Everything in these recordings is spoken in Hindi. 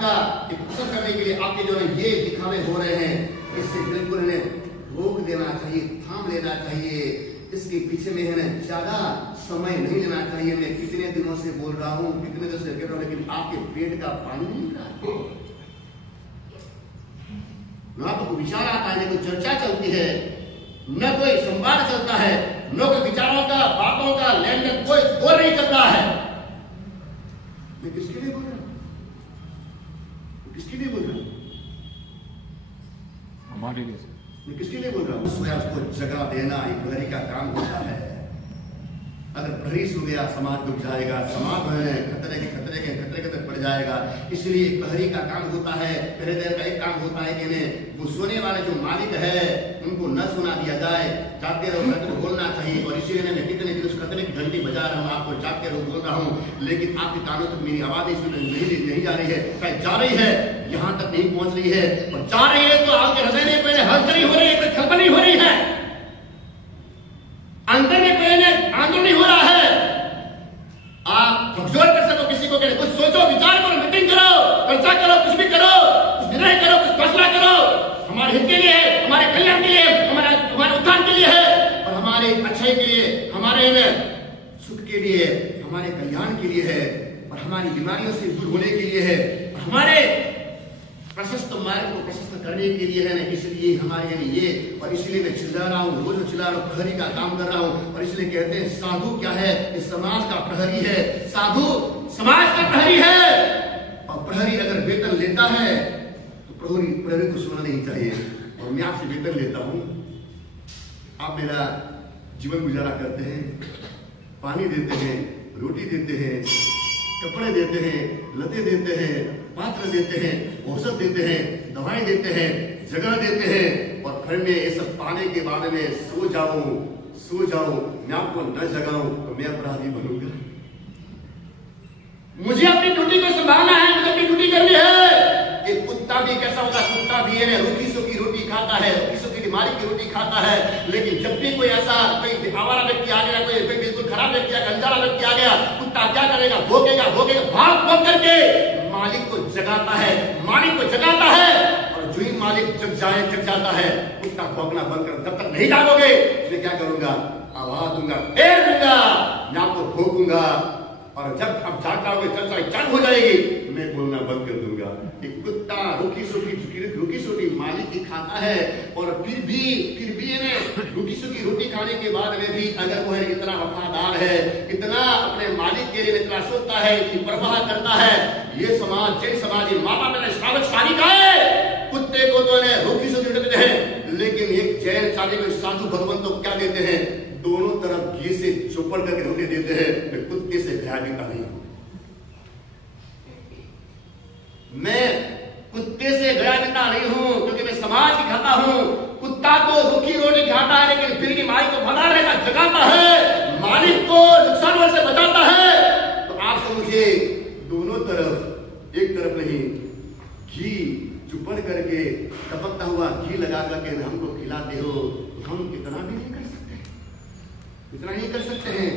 का पोषण करने के लिए आपके जो है ये दिखावे हो रहे हैं, इससे बिल्कुल इन्हें रोक देना चाहिए, थाम लेना चाहिए। इसके पीछे में है ना ज्यादा समय नहीं लेना चाहिए। मैं कितने दिनों से बोल रहा हूँ, कितने दिनों से कह रहा हूँ, लेकिन आपके पेट का पानी नहीं निकल रहा। न तो कोई विचार आता है, न कोई चर्चा चलती है, न कोई संवाद चलता है, न कोई विचारों का, बातों का लेन देन कोई बोल नहीं चल रहा है। मैं किसके लिए बोल रहा हूं? किसके लिए बोल रहा हूं? हमारे लिए। मैं किसके लिए बोल रहा हूं? स्वयं उसको जगह देना एक प्रहरी का काम होता है। अगर प्रहरी सो गया समाज डूब जाएगा, समाज खतरे के तक पड़ जाएगा। इसलिए प्रहरी का काम होता है, पहरेदार का एक काम होता है कि वो सोने वाले जो मालिक है उनको न सुना दिया जाए, जागते रहो बोलना चाहिए। और इसीलिए मैं कितने दिन उस खतरे की घंटी बजा रहा हूँ, आपको जागते रहो बोल रहा हूँ, लेकिन आपके कानों तक मेरी आवाज नहीं जा रही है। शायद जा रही है, यहाँ तक नहीं पहुंच रही है, और जा रही है तो आपके हृदय में पहले हलचल हो रही है, कोई खलबली हो रही है, अंदर में पहले आंदोलन नहीं हो रहा है। आप झकझोर कर सको किसी को, कुछ सोचो, विचार करो, मीटिंग करो, चर्चा करो, कुछ भी करो, कुछ निर्णय करो, कुछ फैसला करो, हमारे हित के लिए है, हमारे कल्याण के लिए, हमारे उत्थान के लिए है, और हमारे अच्छाई के लिए, हमारे सुख के लिए, हमारे कल्याण के लिए है, और हमारी बीमारियों से दूर होने के लिए है, और हमारे प्रशस्त मार्ग को प्रशस्त करने के लिए है ना। इसलिए हमारे ये, और इसलिए मैं चिल्ला रहा हूँ, रोज चिल्ला रहा हूँ, प्रहरी का काम कर रहा हूँ। और इसलिए कहते हैं साधु क्या है? इस समाज का प्रहरी है। साधु समाज का प्रहरी है, और प्रहरी अगर वेतन लेता है तो प्रहरी को सुनना नहीं चाहिए। और मैं आपसे वेतन लेता हूँ, आप मेरा जीवन गुजारा करते हैं, पानी देते हैं, रोटी देते हैं, कपड़े देते हैं, लते देते हैं, पात्र देते हैं, औषध देते हैं, दवाई देते हैं, जगह देते हैं, और फिर में ये सब पाने के बाद में सो जाऊं, मैं आपको न जगाऊं तो मैं अपराधी बनूंगा। मुझे अपनी ड्यूटी को संभालना है, मुझे अपनी ड्यूटी करनी है। कि कुत्ता भी कैसा होगा? कुत्ता भी है रूखी सूखी रोटी खाता है, रूखी सूखी बीमारी की रोटी खाता है। लेकिन जब भी कोई ऐसा कोई आवारा व्यक्ति आ गया, कोई बिल्कुल खराब व्यक्ति आ गया, अनजाना व्यक्ति आ गया, कुत्ता क्या करेगा? भोगेगा, भाग करके मालिक को जगाता है, और जो ही मालिक जग जाता है, कुत्ता भौंकना बंद कर। जब तक नहीं जागोगे मैं क्या करूंगा? आवाज दूंगा, फेर दूंगा, मैं आपको भोंकूंगा, और जब आप जागता होगे, चर्चा चालू हो जाएगी, मैं बोलना बंद कर दूंगा। एक कुत्ता रूखी सूखी मालिक की खाता है, और फिर भी रूखी सूखी रोटी खाने के बाद में भी अगर वो इतना वफादार है, इतना अपने मालिक के लिए इतना सोचता है, इतनी परवाह करता है, ये समाज, जैन समाज, माता पिता श्रावक शालिका है। कुत्ते को तो रूखी सूखी रोटी देते हैं, लेकिन एक जैन शादी में साधु भगवान तो क्या देते हैं? दोनों तरफ घी से चौपड़ करके रोटी देते हैं। मैं कुत्ते से गया नहीं हूं, मैं कुत्ते से गया नहीं हूं, क्योंकि मैं समाज की खाता हूं। कुत्ता को रूखी रोटी खाता है, लेकिन फिर भी मालिक को भला रहेगा जगाता है, मालिक को नुकसान से बचाता है। तो आपको मुझे दोनों तरफ, एक तरफ नहीं, घी चुपड़ करके टपकता हुआ घी लगा करके हमको खिलाते हो, हम कितना भी नहीं कर सकते हैं,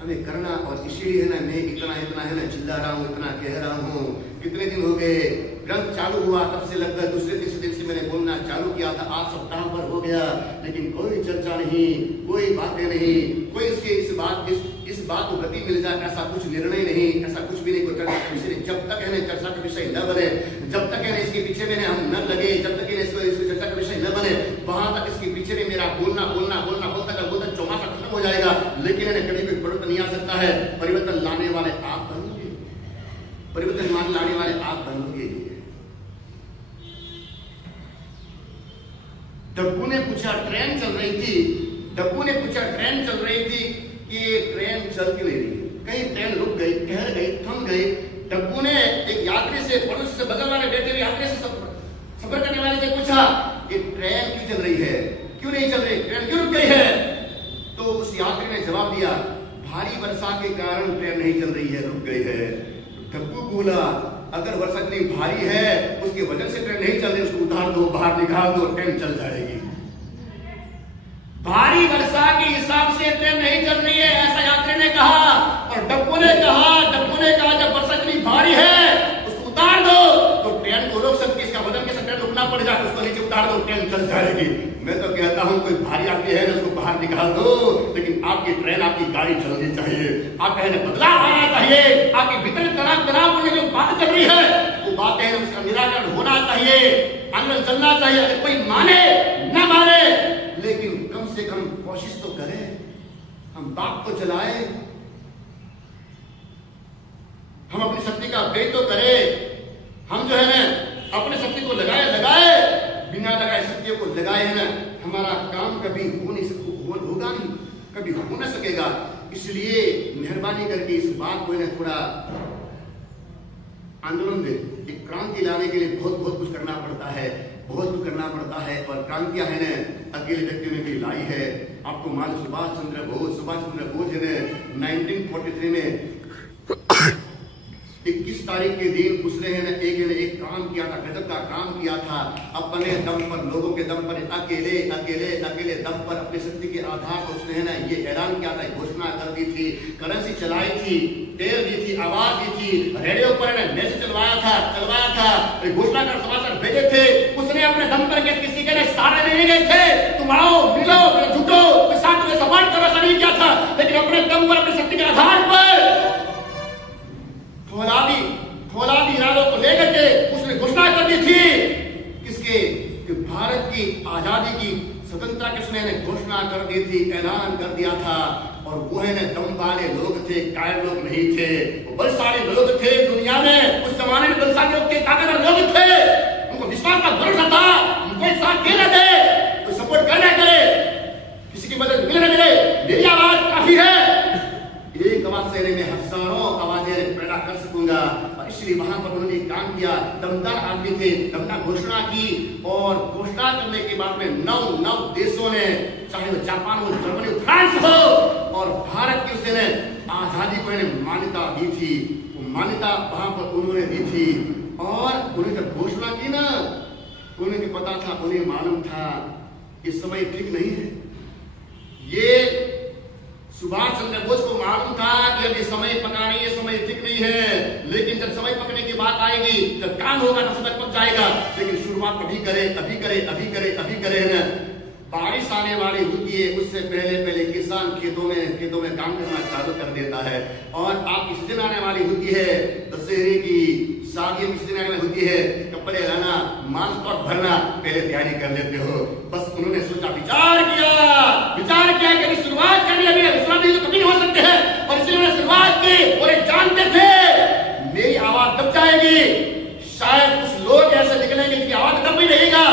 हमें करना। और इसीलिए ना मैं इतना है ना चिल्ला रहा हूँ, इतना कह रहा हूँ। कितने दिन हो गए, ग्रंथ चालू हुआ तब से लगभग दूसरे तीसरे दिन से मैंने बोलना चालू किया था, 8 सप्ताह पर हो गया, लेकिन कोई चर्चा नहीं, कोई बातें नहीं, कोई इस बात को गति मिल जाए ऐसा कुछ निर्णय नहीं, ऐसा कुछ भी नहीं, कोई चर्चा का विषय नहीं। जब तक है ना चर्चा का विषय न बने, जब तक है ना इसके पीछे में हम न लगे, जब तक इसको चर्चा का विषय न बने, वहां तक इसके पीछे में मेरा बोलता चौमासा खत्म हो जाएगा। लेकिन कभी कोई परिवर्तन नहीं आ सकता है। परिवर्तन लाने वाले आप बनोगे, परिवर्तन लाने वाले आप बनोगे। डब्बू ने पूछा, ट्रेन चल रही थी कि ट्रेन चल क्यों नहीं रही? कहीं ट्रेन रुक गई, ठहर गई, थम गई। डब्बू ने एक यात्री से, पड़ोस से, बगल वाले बैठे हुए यात्री से, सफर करने वाले से पूछा कि ट्रेन क्यों चल रही है, क्यों नहीं चल रही, ट्रेन क्यों रुक गई है? तो उस यात्री ने जवाब दिया, भारी वर्षा के कारण ट्रेन नहीं चल रही है, रुक गई है। डब्बू बोला, अगर वर्षा इतनी भारी है, उसके वजह से ट्रेन नहीं चल रही, उसको उतार दो, बाहर निकाल दो, ट्रेन चल जाएगी। भारी वर्षा के हिसाब से ट्रेन नहीं चल रही है, ऐसा यात्री ने कहा। और डब्बू ने कहा जब वर्षा इतनी भारी है उसको उतार दो, चल जाएगी। मैं तो कहता हूं कोई भारी आदमी है ना, उसको बाहर निकाल दो, लेकिन आपकी ट्रेन, आपकी गाड़ी चलनी चाहिए। आप कहने बदलाव आना चाहिए। आपके भीतर तनाव में जो बात चल रही है वो बातें उसका निराकरण होना चाहिए, आंदोलन चलना चाहिए। अगर कोई माने न माने, लेकिन कम से कम कोशिश तो करें, हम बात तो चलाए, हम अपनी शक्ति का उपयोग तो करें। हम जो है ना अपने शक्ति को लगाए, बिना लगाए शक्तियों को लगाए है ना, हमारा काम कभी होगा नहीं, कभी हो न सकेगा। इसलिए मेहरबानी करके इस बात को थोड़ा आंदोलन दे, एक क्रांति लाने के लिए बहुत कुछ करना पड़ता है, बहुत कुछ करना पड़ता है। और क्रांतियां है ना अकेले व्यक्तियों ने भी लाई है। आपको मान सुभाष चंद्र बोस है ना 1943 में 21 तारीख के दिन उसने एक काम किया था, गजब का काम किया था। अपने दम पर, लोगों के दम पर, अकेले दम पर, अपनी शक्ति के आधार पर उसने ये ऐलान किया था, घोषणा कर दी थी, करेंसी चलाई थी, तेल दी थी, आवाज दी थी, रेडियो पर मैसेज चलवाया था, घोषणा कर समाचार भेजे थे। उसने अपने दम पर किसी के सारे नहीं गए थे, तुम आओ मिलो जुटो साथ में सपोर्ट करो, नहीं किया था। लेकिन अपने दम पर, अपनी शक्ति के आधार पर फौलादी इरादों को लेकर के उसने घोषणा कर दी थी किसके, कि भारत की आजादी की, स्वतंत्रता की उसने घोषणा कर दी थी, ऐलान कर दिया था। और वो है ना दम वाले लोग थे, कायर लोग नहीं थे, वो बड़े सारे लोग थे दुनिया में। उस जमाने में बड़े सारे लोग थे, ताकतवर लोग थे, उनको विश्वास का भरोसा था, उनको साथ देना दे, कोई सपोर्ट करना करे, किसी की मदद मिले न मिले, मेरी आवाज काफी है, एक आवाज से मैं हजारों आवाजें पैदा कर सकूंगा। और इसलिए वहां पर उन्होंने काम किया, दमदार आदमी थे, दमदार घोषणा की। और घोषणा करने के बाद में 9 देशों ने, चाहे वो जापान हो, जर्मनी हो, फ्रांस हो, और भारत की उसने आजादी को मान्यता दी थी। वो मान्यता वहां पर उन्होंने दी थी। और उन्होंने जब घोषणा की ना, उन्हें पता था, उन्हें मालूम था इस समय ठीक नहीं है। ये सुभाष चंद्र बोस को मालूम था कि अभी समय पका नहीं है, समय ठीक नहीं है। लेकिन जब समय पकने की बात आएगी, जब काम होगा तो समय पक जाएगा। लेकिन शुरुआत अभी करे ना। बारिश आने वाली होती है, उससे पहले किसान खेतों में काम करना चालू कर देता है। और आपकी सीजन आने वाली होती है, दशहरे की, शादियों की सीजन आने वाली होती है, कपड़े लाना, माल स्टॉक भरना, पहले तैयारी कर लेते हो। बस उन्होंने सोचा, विचार किया कि अभी शुरुआत करनी है, तो कभी नहीं हो सकते हैं। और इसलिए उन्होंने शुरुआत की, और जानते थे मेरी आवाज दब जाएगी, शायद कुछ लोग ऐसे निकलेंगे जिनकी आवाज दब भी रहेगा,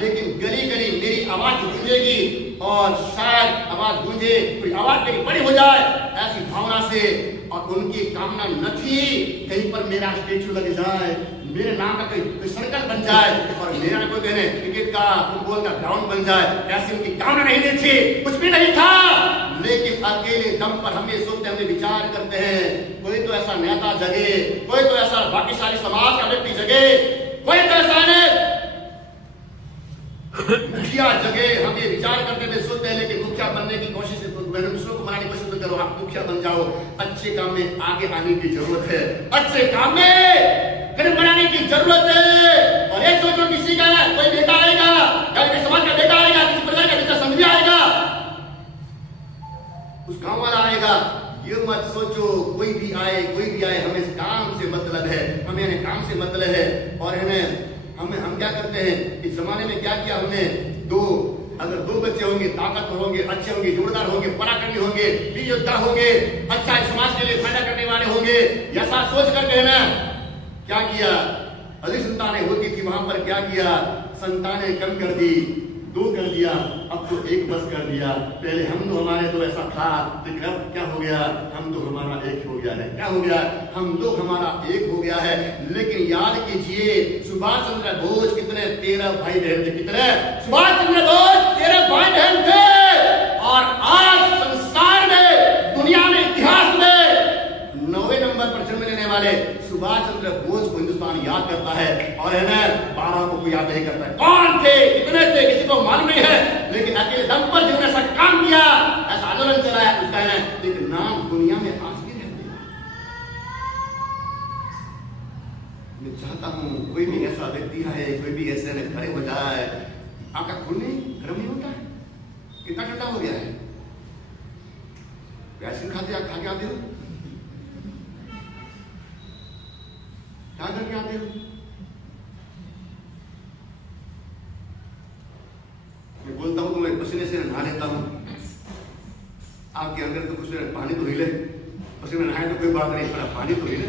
लेकिन गली मेरी आवाज गूंजेगी। और शायद आवाज गूंजे, कोई आवाज मेरी बड़ी हो जाए, ऐसी भावना से। और उनकी कामना न थी कहीं पर मेरा स्टेचू लग जाए, मेरे नाम का कोई सर्कल बन जाए, और मेरा कोई कहने क्रिकेट का, फुटबॉल का ग्राउंड बन जाए, ऐसी उनकी कामना नहीं थी, कुछ भी नहीं था। लेकिन अकेले दम पर हम ये सोचते, हम विचार करते हैं, कोई तो ऐसा नेता जगे, कोई तो ऐसा भाग्यशाली समाज का व्यक्ति जगे, कोई तो ऐसा मुखिया जगे। हम ये विचार करते थे, सोचते हैं, लेकिन मुखिया बनने की कोशिश, दूसरों को बनाने की कोशिश करो, आप मुखिया बन जाओ। अच्छे काम में आगे आने की जरूरत है, अच्छे काम में कदम बनाने की जरूरत है। और ये सोचो किसी का कोई बेटा आएगा, कोई समाज का बेटा आएगा, किसी प्रकार का बेटा समझ आएगा, उस गांव वाला आएगा, ये मत सोचो कोई भी आए, हमें काम से मतलब है, हमें काम से मतलब है। और हम क्या करते हैं, इस जमाने में क्या किया हमने, अगर दो बच्चे होंगे, ताकतवर होंगे, अच्छे होंगे, जोरदार होंगे, पराक्रमी होंगे, वीर योद्धा होंगे, अच्छा समाज के लिए फायदा करने वाले होंगे, ऐसा सोच करके क्या किया, अधिक संतानें होती थी, वहां पर क्या किया, संतानें कम कर दी, 2 कर दिया, अब तो 1 बस कर दिया। पहले हम तो हमारे तो ऐसा था, लेकिन अब क्या हो गया, हम तो हमारा 1 हो गया है। क्या हो गया, हम तो हमारा 1 हो गया है। लेकिन याद कीजिए, सुभाष चंद्र बोस कितने 13 भाई बहन थे, कितने सुभाष चंद्र बोस 13 भाई बहन थे। और आज संसार में, दुनिया में, इतिहास में 9वें नंबर पर जन्म लेने वाले सुभाष चंद्र बोस को हिंदुस्तान याद करता है। और 12 को कोई याद नहीं करता है। कौन थे, कितने थे, किसी को मालूम नहीं है। लेकिन अकेले दम पर जिन्होंने ऐसा काम किया, ऐसा आंदोलन चलाया, उसका लेकिन नाम दुनिया में आज भी रहते हैं। मैं चाहता हूं कोई भी ऐसा व्यक्ति है, कोई भी ऐसे खड़े हो जाए, आपका खून नहीं गर्म नहीं होता है? कितना ठंडा हो गया है? आइसक्रीम खाते आप खा के आते हो, क्या करके आते हो? मैं बोलता हूं तो मैं पसीने से नहा लेता हूं, आपके अंदर तो कुछ पानी तो हिले, पसीने नहाए तो कोई बात नहीं, थोड़ा पानी तो हिले।